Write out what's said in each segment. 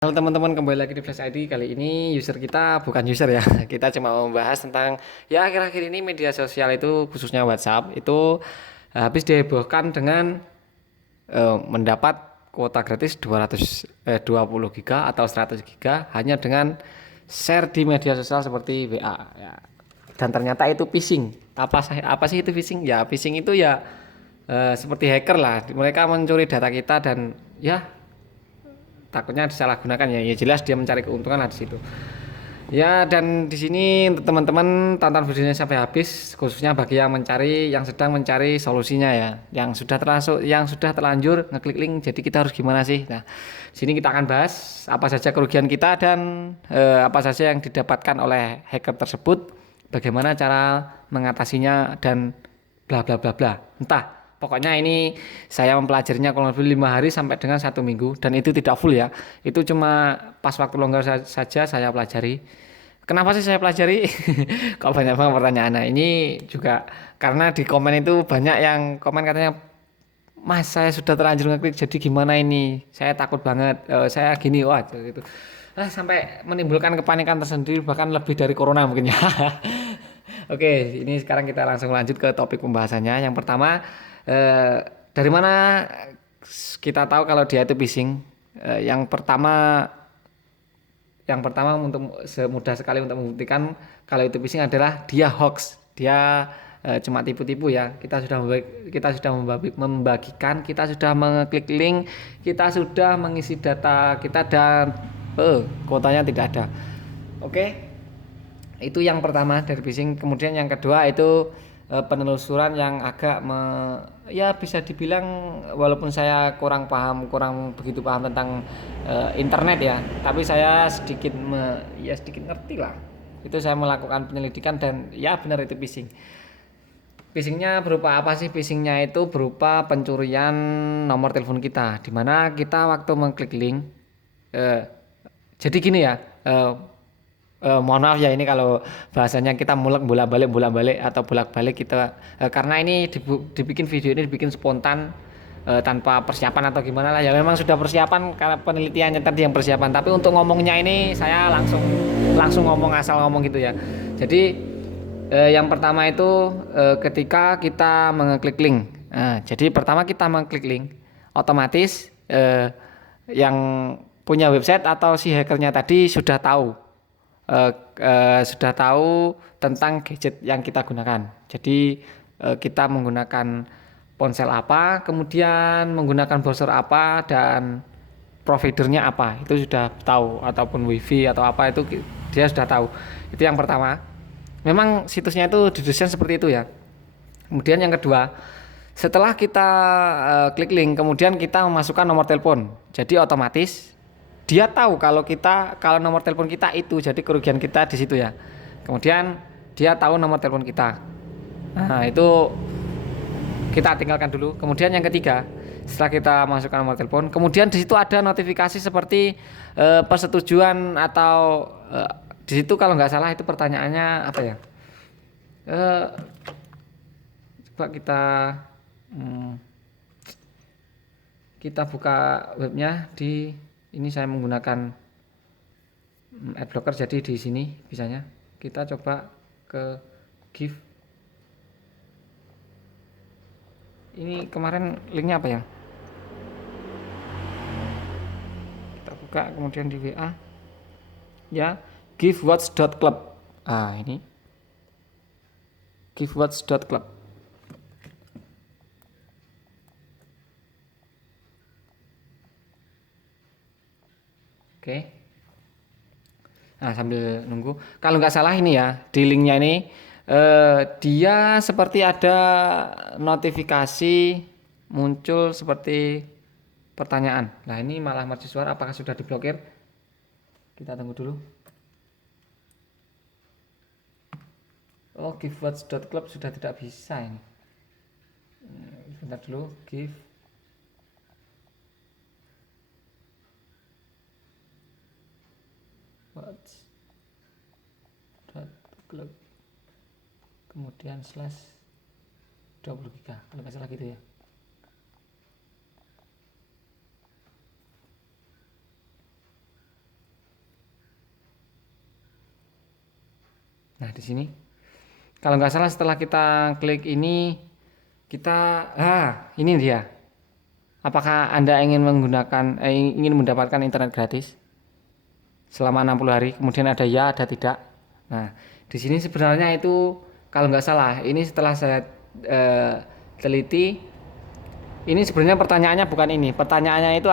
Halo teman-teman, kembali lagi di Flash ID. Kali ini user kita bukan user ya. Kita cuma mau membahas tentang ya akhir-akhir ini media sosial itu khususnya WhatsApp itu habis dihebohkan dengan mendapat kuota gratis 220 giga atau 100 giga hanya dengan share di media sosial seperti WA ya. Dan ternyata itu phishing. Apa sih itu phishing? Ya, phishing itu ya seperti hacker lah. Mereka mencuri data kita dan ya takutnya disalahgunakan ya. Ya jelas dia mencari keuntungan lah di situ. Ya, dan di sini untuk teman-teman tonton videonya sampai habis, khususnya bagi yang sedang mencari solusinya ya, yang sudah terlanjur ngeklik link. Jadi kita harus gimana sih? Nah, sini kita akan bahas apa saja kerugian kita dan apa saja yang didapatkan oleh hacker tersebut, bagaimana cara mengatasinya dan bla bla bla bla. Entah. Pokoknya ini saya mempelajarinya kurang lebih 5 hari sampai dengan 1 minggu dan itu tidak full ya. Itu cuma pas waktu longgar saja saya pelajari. Kenapa sih saya pelajari? Kok banyak banget pertanyaan. Nah, ini juga karena di komen itu banyak yang komen katanya, Mas saya sudah terlanjur ngeklik jadi gimana ini? Saya takut banget. Saya gini, wah gitu. Sampai menimbulkan kepanikan tersendiri bahkan lebih dari corona mungkin ya. Oke, ini sekarang kita langsung lanjut ke topik pembahasannya. Yang pertama, dari mana kita tahu kalau dia itu phishing? Yang pertama untuk semudah sekali untuk membuktikan kalau itu phishing adalah dia hoax. Dia cuma tipu-tipu ya. Kita sudah membagikan, kita sudah mengeklik link, kita sudah mengisi data kita dan kuotanya tidak ada. Oke. Itu yang pertama dari phishing. Kemudian yang kedua itu penelusuran yang ya bisa dibilang walaupun saya kurang begitu paham tentang internet ya, tapi saya sedikit ngerti lah. Itu saya melakukan penyelidikan dan ya benar itu phishing. Phishingnya berupa apa sih? Phishingnya itu berupa pencurian nomor telepon kita, dimana kita waktu mengklik link eh, jadi gini ya, mohon maaf ya ini kalau bahasanya kita mulek bolak-balik atau bolak-balik kita karena ini dibikin video ini dibikin spontan tanpa persiapan atau gimana lah ya, memang sudah persiapan karena penelitiannya tadi yang persiapan, tapi untuk ngomongnya ini saya langsung langsung ngomong asal ngomong gitu ya. Jadi yang pertama itu ketika kita mengeklik link. Jadi pertama kita mengklik link otomatis yang punya website atau si hackernya tadi sudah tahu tentang gadget yang kita gunakan. Jadi kita menggunakan ponsel apa, kemudian menggunakan browser apa dan providernya apa, itu sudah tahu, ataupun wifi atau apa itu dia sudah tahu. Itu yang pertama. Memang situsnya itu didesain seperti itu ya. Kemudian yang kedua, setelah kita klik link, kemudian kita memasukkan nomor telepon. Jadi otomatis dia tahu kalau nomor telepon kita itu, jadi kerugian kita di situ ya. Kemudian dia tahu nomor telepon kita. Nah, itu kita tinggalkan dulu. Kemudian yang ketiga, setelah kita masukkan nomor telepon, kemudian di situ ada notifikasi seperti persetujuan atau di situ kalau nggak salah itu pertanyaannya apa ya? Eh, Coba hmm, kita buka webnya di ini, saya menggunakan adblocker, jadi di sini bisanya kita coba ke give. Ini kemarin linknya apa ya? Kita buka kemudian di WA ya, givewatch.club. Ini givewatch.club. Oke. Nah, sambil nunggu, kalau nggak salah ini ya, di linknya ini dia seperti ada notifikasi muncul seperti pertanyaan. Nah, ini malah mercusuar, apakah sudah diblokir? Kita tunggu dulu. Oh, givewatch.club sudah tidak bisa ini. Sebentar dulu, give. Watch.club kemudian slash 20 giga kalau nggak salah gitu ya. Nah, di sini kalau nggak salah setelah kita klik ini ini dia. Apakah Anda ingin ingin mendapatkan internet gratis selama 60 hari? Kemudian ada ya, ada tidak. Nah, di sini sebenarnya itu kalau nggak salah, ini setelah saya teliti, ini sebenarnya pertanyaannya bukan ini. Pertanyaannya itu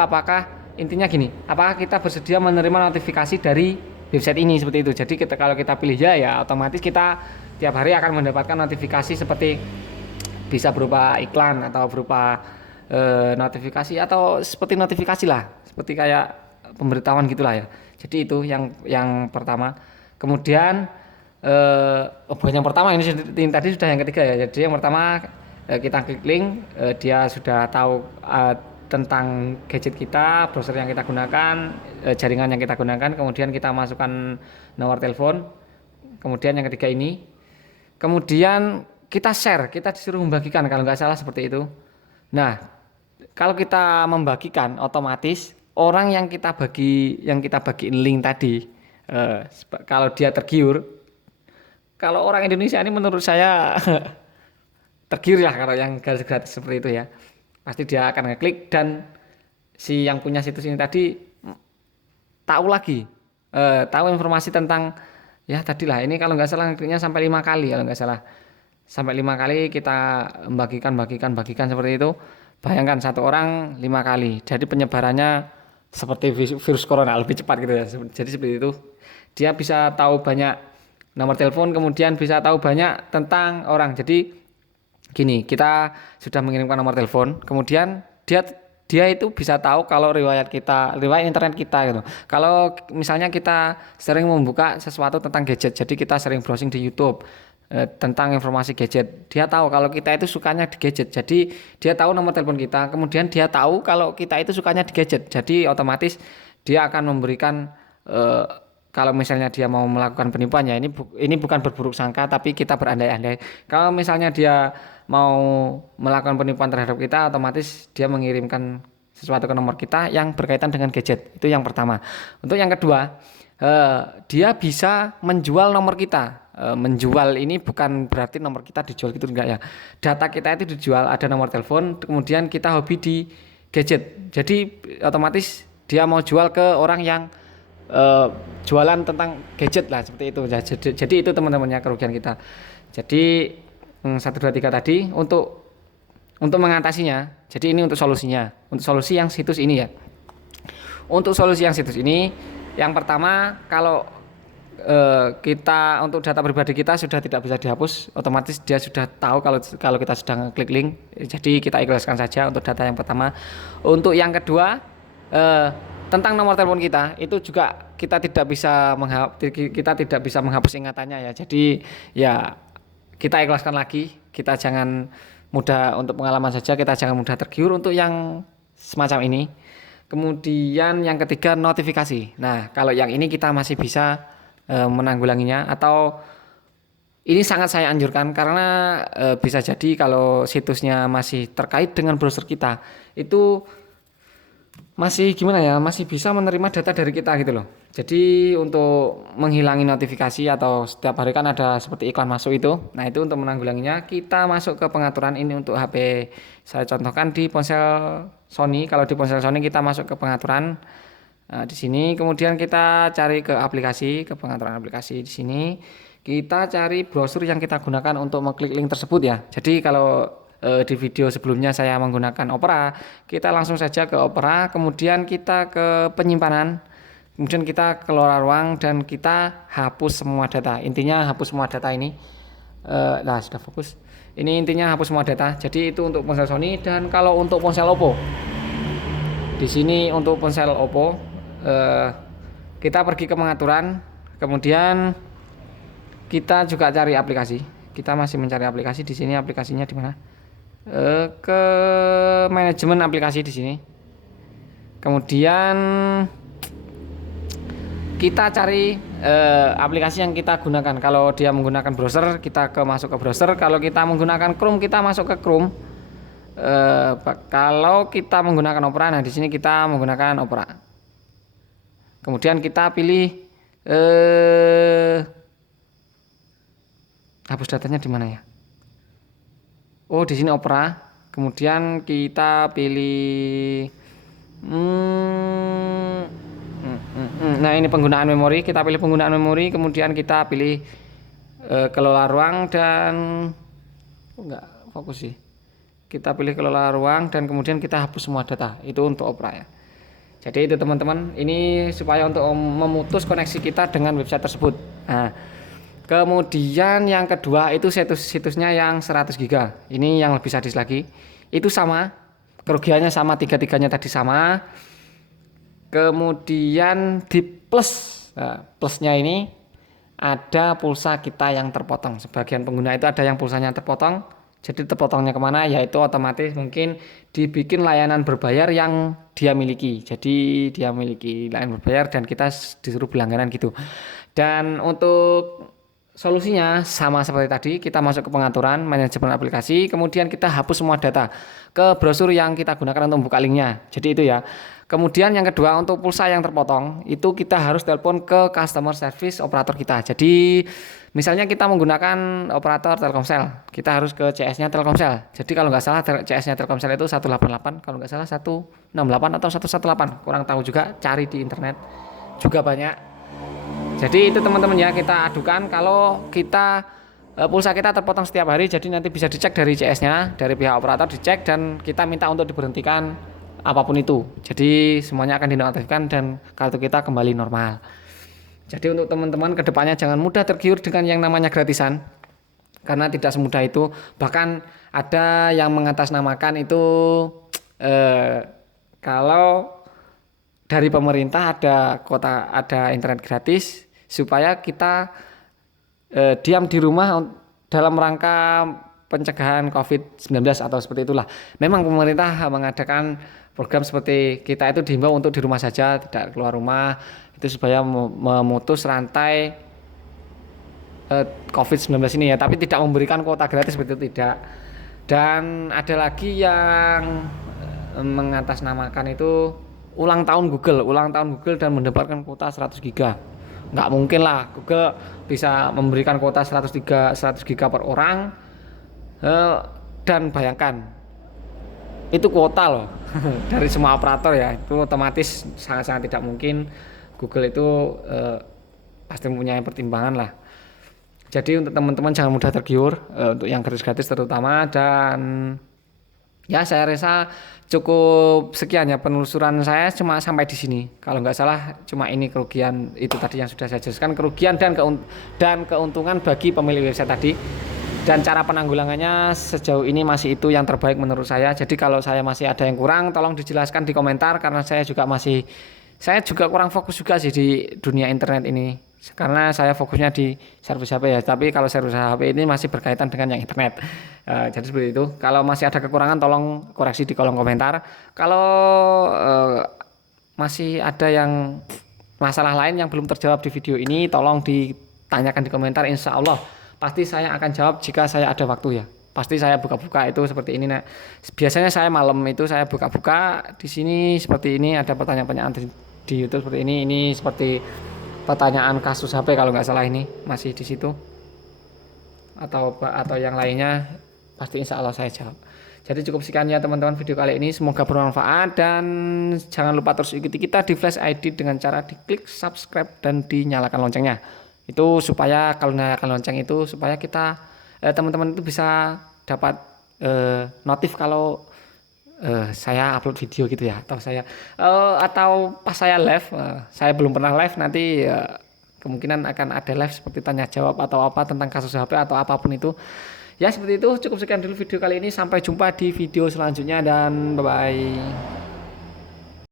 intinya gini, apakah kita bersedia menerima notifikasi dari website ini seperti itu. Jadi kalau kita pilih ya otomatis kita tiap hari akan mendapatkan notifikasi seperti bisa berupa iklan atau berupa notifikasi atau seperti notifikasi lah, seperti kayak pemberitahuan gitulah ya. Jadi itu yang pertama. Kemudian bukan yang pertama, ini tadi sudah yang ketiga ya. Jadi yang pertama kita klik link, dia sudah tahu tentang gadget kita, browser yang kita gunakan, jaringan yang kita gunakan. Kemudian kita masukkan nomor telepon. Kemudian yang ketiga ini, kemudian kita share, kita disuruh membagikan kalau nggak salah seperti itu. Nah, kalau kita membagikan, otomatis orang yang kita bagiin link tadi, kalau dia tergiur, kalau orang Indonesia ini menurut saya tergiur ya kalau yang gratis seperti itu ya, pasti dia akan ngeklik dan si yang punya situs ini tadi tahu lagi, tahu informasi tentang ya tadilah ini kalau nggak salah ngekliknya sampai 5 kali kalau nggak salah. Sampai 5 kali kita bagikan seperti itu. Bayangkan satu orang 5 kali. Jadi penyebarannya seperti virus corona, lebih cepat gitu ya. Jadi seperti itu. Dia bisa tahu banyak nomor telepon, kemudian bisa tahu banyak tentang orang. Jadi gini, kita sudah mengirimkan nomor telepon, kemudian dia itu bisa tahu kalau riwayat internet kita gitu. Kalau misalnya kita sering membuka sesuatu tentang gadget, jadi kita sering browsing di YouTube tentang informasi gadget, dia tahu kalau kita itu sukanya di gadget, jadi dia tahu nomor telepon kita, kemudian dia tahu kalau kita itu sukanya di gadget, jadi otomatis dia akan memberikan kalau misalnya dia mau melakukan penipuan ya ini bukan berburuk sangka tapi kita berandai-andai. Kalau misalnya dia mau melakukan penipuan terhadap kita, otomatis dia mengirimkan sesuatu ke nomor kita yang berkaitan dengan gadget. Itu yang pertama. Untuk yang kedua, dia bisa menjual nomor kita. Menjual ini bukan berarti nomor kita dijual gitu, enggak ya. Data kita itu dijual, ada nomor telepon, kemudian kita hobi di gadget. Jadi otomatis dia mau jual ke orang yang jualan tentang gadget lah seperti itu. Jadi itu teman-temannya kerugian kita. Jadi 1 2 3 tadi untuk mengatasinya. Jadi ini untuk solusinya. Untuk solusi yang situs ini ya. Untuk solusi yang situs ini, yang pertama kalau kita untuk data pribadi kita sudah tidak bisa dihapus, otomatis dia sudah tahu kalau kita sedang klik link. Jadi kita ikhlaskan saja untuk data yang pertama. Untuk yang kedua, tentang nomor telepon kita itu juga kita tidak bisa menghapus ingatannya ya. Jadi ya kita ikhlaskan lagi, kita jangan mudah, untuk pengalaman saja kita jangan mudah tergiur untuk yang semacam ini. Kemudian yang ketiga, notifikasi. Nah, kalau yang ini kita masih bisa menanggulanginya, atau ini sangat saya anjurkan karena bisa jadi kalau situsnya masih terkait dengan browser kita itu masih gimana ya, masih bisa menerima data dari kita gitu loh. Jadi untuk menghilangi notifikasi atau setiap hari kan ada seperti iklan masuk itu. Nah, itu untuk menanggulanginya kita masuk ke pengaturan. Ini untuk HP saya contohkan di ponsel Sony. Kalau di ponsel Sony kita masuk ke pengaturan. Nah, di sini kemudian kita cari ke aplikasi, ke pengaturan aplikasi. Di sini kita cari browser yang kita gunakan untuk mengklik link tersebut ya. Jadi kalau di video sebelumnya saya menggunakan Opera, kita langsung saja ke Opera, kemudian kita ke penyimpanan, kemudian kita keluar ruang dan kita hapus semua data. Intinya hapus semua data ini. Nah, sudah fokus. Ini intinya hapus semua data. Jadi itu untuk ponsel Sony. Dan kalau untuk ponsel Oppo, di sini untuk ponsel Oppo, kita pergi ke pengaturan, kemudian kita juga cari aplikasi. Kita masih mencari aplikasi. Di sini aplikasinya di mana? Ke manajemen aplikasi di sini. Kemudian kita cari aplikasi yang kita gunakan. Kalau dia menggunakan browser, kita masuk ke browser. Kalau kita menggunakan Chrome, kita masuk ke Chrome. Kalau kita menggunakan Opera, nah di sini kita menggunakan Opera. Kemudian kita pilih hapus datanya di mana ya? Oh, di sini Opera. Kemudian kita pilih nah ini penggunaan memori, kita pilih penggunaan memori, kemudian kita pilih kelola ruang dan enggak fokus sih. Kita pilih kelola ruang dan kemudian kita hapus semua data. Itu untuk Opera ya. Jadi itu teman-teman, ini supaya untuk memutus koneksi kita dengan website tersebut. Nah, kemudian yang kedua itu situsnya yang 100 GB. Ini yang lebih sadis lagi. Itu sama, kerugiannya sama, tiga-tiganya tadi sama. Kemudian di plus, nah, plusnya ini ada pulsa kita yang terpotong. Sebagian pengguna itu ada yang pulsanya terpotong. Jadi terpotongnya kemana? Yaitu otomatis mungkin dibikin layanan berbayar yang dia miliki. Jadi dia miliki layanan berbayar dan kita disuruh berlangganan gitu. Dan untuk solusinya sama seperti tadi, kita masuk ke pengaturan manajemen aplikasi, kemudian kita hapus semua data ke brosur yang kita gunakan untuk buka linknya. Jadi itu ya. Kemudian yang kedua untuk pulsa yang terpotong, itu kita harus telepon ke customer service operator kita. Jadi misalnya kita menggunakan operator Telkomsel, kita harus ke CS-nya Telkomsel. Jadi kalau nggak salah CS-nya Telkomsel itu 188, kalau nggak salah 168 atau 118, kurang tahu juga, cari di internet juga banyak. Jadi itu teman-teman ya, kita adukan kalau kita pulsa kita terpotong setiap hari, jadi nanti bisa dicek dari CS-nya, dari pihak operator dicek dan kita minta untuk diberhentikan apapun itu. Jadi semuanya akan dinonaktifkan dan kartu kita kembali normal. Jadi untuk teman-teman kedepannya jangan mudah tergiur dengan yang namanya gratisan, karena tidak semudah itu. Bahkan ada yang mengatasnamakan itu kalau dari pemerintah ada internet gratis supaya kita diam di rumah dalam rangka pencegahan COVID-19 atau seperti itulah. Memang pemerintah mengadakan program seperti kita itu dihimbau untuk di rumah saja, tidak keluar rumah, itu supaya memutus rantai COVID-19 ini ya, tapi tidak memberikan kuota gratis seperti itu, tidak. Dan ada lagi yang mengatasnamakan itu ulang tahun Google dan mendapatkan kuota 100 GB. Nggak mungkin lah Google bisa memberikan kuota 100 GB per orang, dan bayangkan itu kuota loh dari semua operator ya, itu otomatis sangat-sangat tidak mungkin. Google itu pasti mempunyai pertimbangan lah. Jadi untuk teman-teman jangan mudah tergiur untuk yang gratis-gratis terutama. Dan ya saya rasa cukup sekian ya penelusuran saya, cuma sampai di sini. Kalau nggak salah cuma ini kerugian itu tadi yang sudah saya jelaskan, kerugian dan keuntungan bagi pemilik website tadi. Dan cara penanggulangannya sejauh ini masih itu yang terbaik menurut saya. Jadi kalau saya masih ada yang kurang, tolong dijelaskan di komentar, karena saya juga kurang fokus juga sih di dunia internet ini. Karena saya fokusnya di servis HP ya. Tapi kalau servis HP ini masih berkaitan dengan yang internet. Jadi seperti itu. Kalau masih ada kekurangan, tolong koreksi di kolom komentar. Kalau masih ada yang masalah lain yang belum terjawab di video ini, tolong ditanyakan di komentar. Insya Allah pasti saya akan jawab jika saya ada waktu ya. Pasti saya buka-buka itu seperti ini. Nah, biasanya saya malam itu saya buka-buka di sini seperti ini, ada pertanyaan-pertanyaan di YouTube seperti ini. Ini seperti pertanyaan kasus HP kalau nggak salah, ini masih di situ. Atau yang lainnya pasti insya Allah saya jawab. Jadi cukup sekian ya teman-teman video kali ini, semoga bermanfaat dan jangan lupa terus ikuti kita di Flash ID dengan cara diklik subscribe dan dinyalakan loncengnya. Itu supaya kalau nyalakan lonceng itu supaya kita teman-teman itu bisa dapat notif kalau saya upload video gitu ya, atau atau pas saya live. Saya belum pernah live, nanti kemungkinan akan ada live seperti tanya jawab atau apa tentang kasus HP atau apapun itu ya. Seperti itu, cukup sekian dulu video kali ini, sampai jumpa di video selanjutnya dan bye bye.